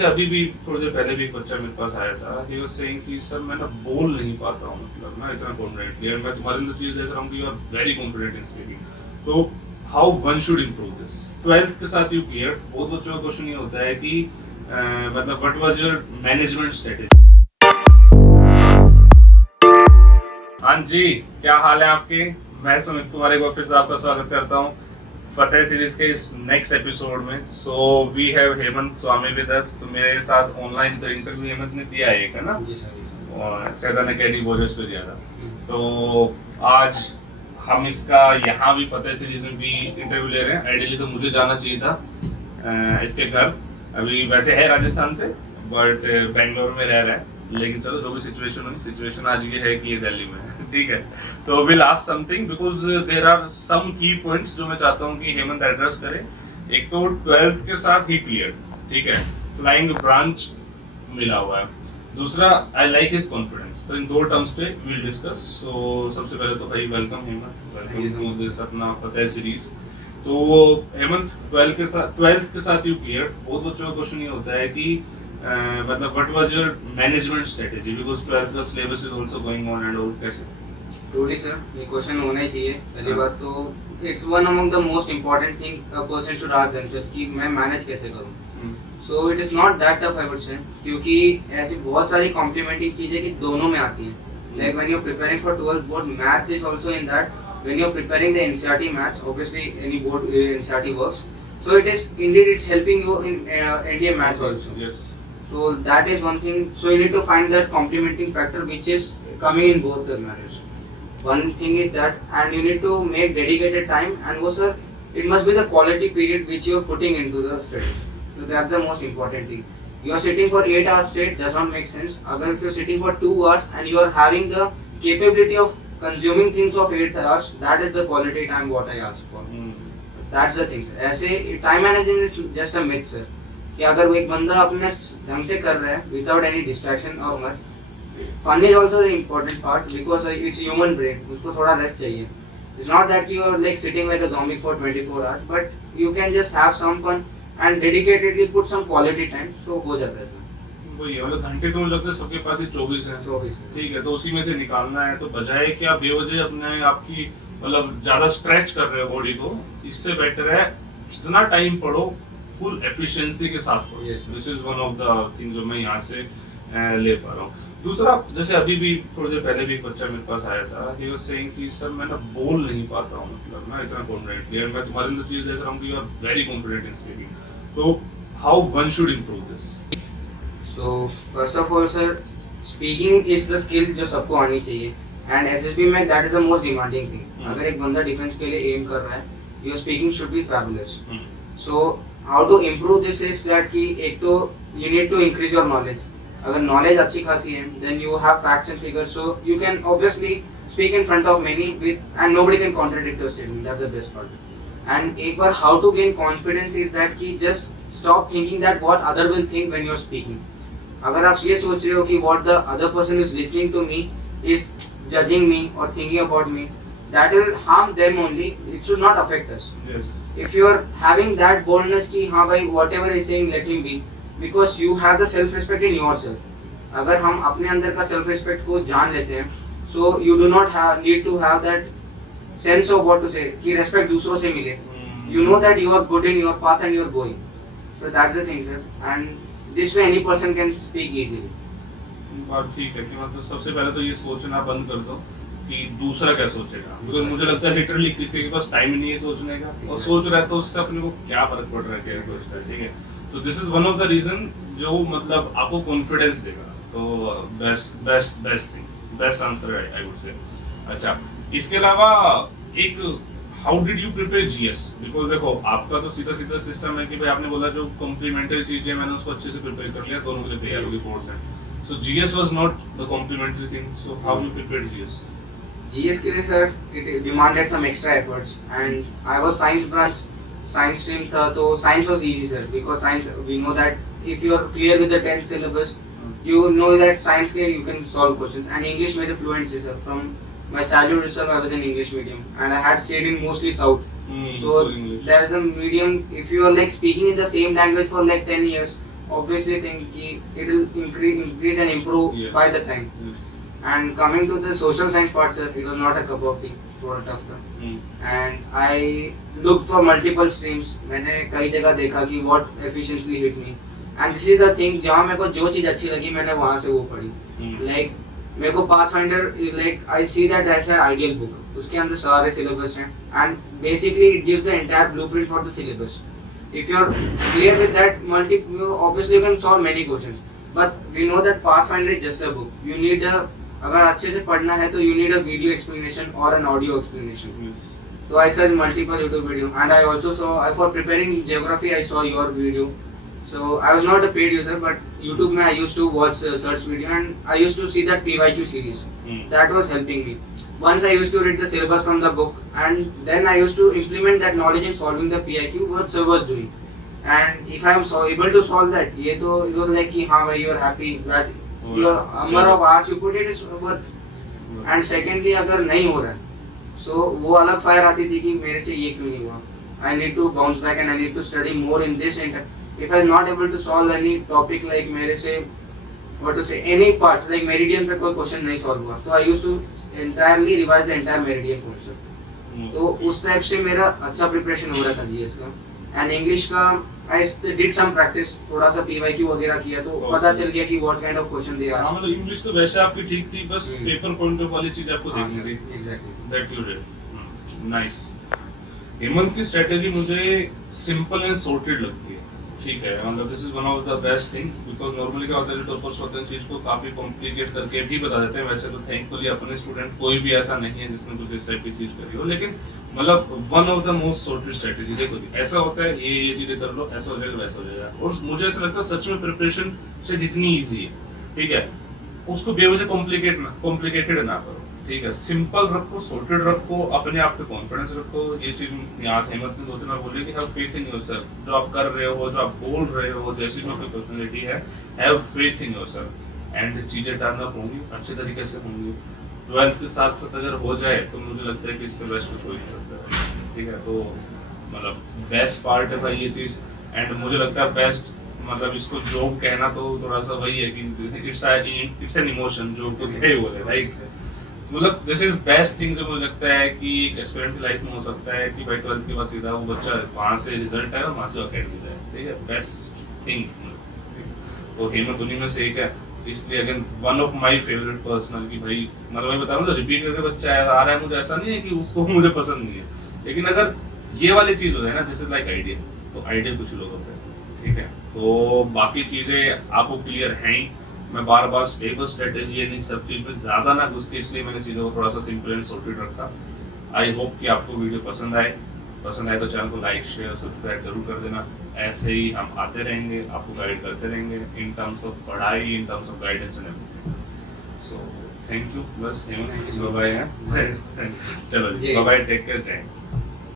जैसे अभी भी थोड़ी देर पहले भी एक बच्चा मेरे पास आया था, ही वाज सेइंग कि सर मैं ना बोल नहीं पाता हूँ, मतलब ना इतना कॉन्फिडेंटली, और मैं तुम्हारे अंदर चीज देख रहा हूँ कि you are very confident in speaking. तो how one should improve this? 12th के साथ यू क्लियर, बहुत बच्चों का क्वेश्चन ये होता है कि मतलब what was your management strategy? हाँ जी, क्या हाल है आपके? मैं सुमित कुमार एक बार फिर से आपका स्वागत करता हूँ फतेह सीरीज के इस नेक्स्ट एपिसोड में। So we have Hemant Swami with us. तो मेरे साथ ऑनलाइन तो इंटरव्यू हेमंत ने दिया है ना? जी सर। और सैदान अकेडमी वॉरियर्स पे दिया था। तो आज हम इसका यहाँ भी फतेह सीरीज में भी इंटरव्यू ले रहे हैं। आइडियली तो मुझे जाना चाहिए था इसके घर, अभी वैसे है राजस्थान से बट बेंगलोर में रह रहा है, लेकिन चलो जो भी सिचुएशन हुई, सिचुएशन आज ये है कि ये दिल्ली में है। ठीक है, तो will ask something because there are some key points जो मैं चाहता हूँ कि हेमंत एड्रेस करे। एक तो 12th के साथ ही क्लियर, ठीक है, फ्लाइंग ब्रांच मिला हुआ है। दूसरा, आई लाइक हिज कॉन्फिडेंस। तो इन दो टर्म्स पे विल डिस्कस। सो सबसे पहले तो भाई welcome Hemant, welcome to this अपना फतेह सीरीज। तो हेमंत 12th के साथ यू क्लियर, बहुत बच्चों का क्वेश्चन ये होता है कि मतलब what was your management strategy, because 12th का syllabus is also going on and all. कैसे? ट्रूली सर, ये क्वेश्चन होना ही चाहिए। पहली बात तो it's one among the most important thing a person should ask themselves कि मैं मैनेज कैसे करूं। So it is not that tough I would say, क्योंकि ऐसी बहुत सारी कॉम्प्लीमेंट्री चीजें कि दोनों में आती हैं। Like when you are preparing for 12th board, maths is also in that. When you are preparing the NCERT maths, obviously any board NCERT works, so it is indeed it's helping you in NDA maths also. Yes. So that is one thing. So you need to find that complementing factor which is coming in both the manners. One thing is that, and you need to make dedicated time, and also it must be the quality period which you are putting into the studies. So that's the most important thing. You are sitting for 8 hours straight does not make sense. Agar if you are sitting for 2 hours and you are having the capability of consuming things of 8 hours, that is the quality time what I ask for. That's the thing. ऐसे time management is just a myth sir, कि अगर वो एक बंदा अपने ढंग से कर रहा है विदाउट एनी डिस्ट्रैक्शन और much, fun is also the important part because it's human brain, उसको थोड़ा रेस्ट चाहिए। It's not that you are like sitting like a zombie for 24 hours, but you can just have some fun and dedicatedly put some quality time, so हो जाता है। वही मतलब घंटे तो मुझे लगता है सबके पास ही 24 है। 24 ठीक है, तो उसी में से निकालना है। तो बजाय कि आप बेवजह अपने आपकी मतलब ज्यादा स्ट्रेच कर रहे हो बॉडी को, इससे बेटर है जितना टाइम पढ़ो फुल एफिशिएंसी के साथ पढ़ो। This is one of the thing जो मैं यहाँ से ले पा रहा हूँ। दूसरा, जैसे अभी भी थोड़ी देर पहले भी एक बच्चा मेरे पास आया था, ही वाज सेइंग कि सर मैं ना बोल नहीं पाता हूँ, मतलब ना इतना कॉन्फिडेंटली, और मैं तुम्हारे अंदर चीज देख रहा हूँ कि you are very confident in speaking. तो how one should improve this? So first of all sir, speaking is the skill जो सबको आनी चाहिए, and SSB में that is the most demanding thing. अगर एक बंदा डिफेंस के लिए एम कर रहा है, your speaking should be fabulous. So how to improve this is that कि एक तो you need to increase your knowledge. अगर knowledge अच्छी खासी है, then you have facts and figures, so you can obviously speak in front of many with and nobody can contradict your statement. That's the best part. And एक बार how to gain confidence is that कि just stop thinking that what other will think when you're speaking. अगर आप ये सोच रहे हो कि what the other person is listening to me is judging me or thinking about me, that will harm them only. It should not affect us. Yes. If you are having that boldness कि हाँ भाई whatever he's saying let him be, because you have the self respect in yourself. अगर हम अपने अंदर का self respect को जान लेते हैं, so you do not need to have that sense of what to say कि respect दूसरों से मिले. You know that you are good in your path and you are going. So that's the thing sir, and this way any person can speak easily. बात ठीक है कि मतलब सबसे पहले तो ये सोचना बंद कर दो कि दूसरा क्या सोचेगा, क्योंकि मुझे लगता है लिटरली किसी के पास टाइम नहीं है सोचने का, और सोच रहा है तो उससे अपने को क्या फर्क पड़ रहा है, क्या सोच रहा है। ठीक है, तो this is one of the reason जो मतलब आपको कॉन्फिडेंस देगा। तो बेस्ट थिंग, बेस्ट आंसर है आई वुड से। अच्छा, इसके अलावा एक how did you prepare GS? Because देखो आपका तो सीधा सीधा सिस्टम है कि भाई आपने बोला जो कॉम्प्लीमेंट्री चीजें मैंने उसको अच्छे से प्रिपेयर कर लिया, दोनों के लिए तैयार होगी बोर्ड्स हैं। So GS was not the complementary thing, so how you prepared GS? GS के लिए sir it demanded some extra efforts, and I was science branch, science stream था, तो science was easy sir, because science we know that if you are clear with the 10th syllabus, you know that science के you can solve questions, and English में the fluency sir. From my childhood itself I was in English medium, and I had stayed in mostly South. So there is a medium, if you are like speaking in the same language for like 10 years, obviously think कि it will increase and improve Yes. by the time. Yes. And coming to the social science part, sir, it was not a cup of tea. थोड़ा tough था. And I looked for multiple streams. मैंने कई जगह देखा कि what efficiently hit me. And this is the thing, जहाँ मेरे को जो चीज़ अच्छी लगी मैंने वहाँ से वो पढ़ी. Like मेरे को Pathfinder, like I see that as an ideal book. उसके अंदर सारे syllabus हैं. And basically it gives the entire blueprint for the syllabus. If you're clear with that, obviously you can solve many questions. But we know that Pathfinder is just a book. You need a, अगर अच्छे से पढ़ना है तो you need a video explanation or an audio explanation. Yes. So I searched multiple YouTube video, and I also saw, for preparing geography I saw your video. So I was not a paid user, but YouTube में I used to watch search video, and I used to see that PYQ series. That was helping me. Once I used to read the syllabus from the book, and then I used to implement that knowledge in solving the PIQ what sir was doing. And if I am able to solve that, ये तो it was like कि हाँ भाई you are happy that your number of hours you put it is worth. And secondly अगर नहीं हो रहा है, so वो अलग फायर आती थी कि मेरे से ये क्यों नहीं हुआ. I need to bounce back and I need to study more in this. If I am not able to solve any topic like मेरे से what to say any part like meridian पे कोई क्वेश्चन नहीं solve हुआ, तो I used to entirely revise the entire meridian concept. तो उस type से मेरा अच्छा प्रिपरेशन हो रहा था जीएस का. एंड इंग्लिश का I did some practice, थोड़ा सा PYQ वगैरह किया तो पता चल गया कि what kind of question they ask. हाँ मतलब इंग्लिश तो वैसे आपकी ठीक थी, बस पेपर पॉइंट ऑफ वाली चीज आपको देखनी थी. Exactly. That you did. Nice. Hemant की स्ट्रेटेजी मुझे सिंपल एंड सॉर्टेड लगती है. ठीक है, मतलब this is one of the best thing, because normally क्या होता है जो टॉपर्स होते हैं चीज को काफी कॉम्प्लिकेट करके भी बता देते हैं. वैसे तो थैंकफुली अपने स्टूडेंट कोई भी ऐसा नहीं है जिसने कुछ इस टाइप की चीज करी हो, लेकिन मतलब one of the most sorted strategy. देखो जी ऐसा होता है, ये चीजें कर लो, ऐसा हो जाएगा वैसा हो जाएगा. और मुझे ऐसा लगता है सच में प्रिपरेशन शायद इतनी ईजी है. ठीक है, उसको बेवजह कॉम्प्लिकेटेड ना करो. ठीक है, सिंपल रखो, सॉर्टेड रखो, अपने आप पे कॉन्फिडेंस रखो. ये चीज यहाँ से हिम्मत ने 2-3 बार बोली कि हैव फेथ इन योरसेल्फ. जो आप कर रहे हो, जो आप बोल रहे हो, जैसी जो आपकी पर्सनालिटी है, have faith in yourself. And चीजें टर्न अप होंगी, अच्छे तरीके से होंगी. 12th के साथ साथ अगर हो जाए तो मुझे लगता है कि इससे बेस्ट कुछ हो ही नहीं सकता. ठीक है, तो मतलब बेस्ट पार्ट है भाई ये चीज. एंड मुझे लगता है बेस्ट मतलब इसको जॉब कहना तो थोड़ा सा वही है कि इट्स एन इमोशन. जॉब तो क्या ही बोले भाई, मतलब दिस इज बेस्ट थिंग जो मुझे लगता है कि एक एस्पिरेंट की लाइफ में हो सकता है कि भाई 12th के बाद सीधा वो बच्चा वहाँ से रिजल्ट आए और वहाँ से अकेडमी जाए. ठीक है, बेस्ट थिंग. तो हेमंत उन्हीं में से एक है, इसलिए again one of my favourite personal कि भाई मतलब मैं बता रहा हूँ रिपीट करके बच्चा आ रहा है, मुझे ऐसा नहीं है कि उसको मुझे पसंद नहीं है, लेकिन अगर ये वाली चीज़ हो जाए ना, दिस इज लाइक आइडियल. तो आइडियल कुछ लोग होते हैं. ठीक है, तो बाकी चीज़ें आपको क्लियर हैं ही. मैं बार बार स्टेबल स्ट्रेटेजी यानी सब चीज़ में ज़्यादा ना घुस के, इसलिए मैंने चीज़ों को थोड़ा सा सिंपल एंड सॉर्टेड रखा. आई होप कि आपको वीडियो पसंद आए तो चैनल को लाइक शेयर सब्सक्राइब जरूर कर देना. ऐसे ही हम आते रहेंगे, आपको गाइड करते रहेंगे इन टर्म्स ऑफ पढ़ाई, in terms of guidance and everything. So thank you. बस बाय बाय. चलो जी, बाय बाय, टेक केयर, जय.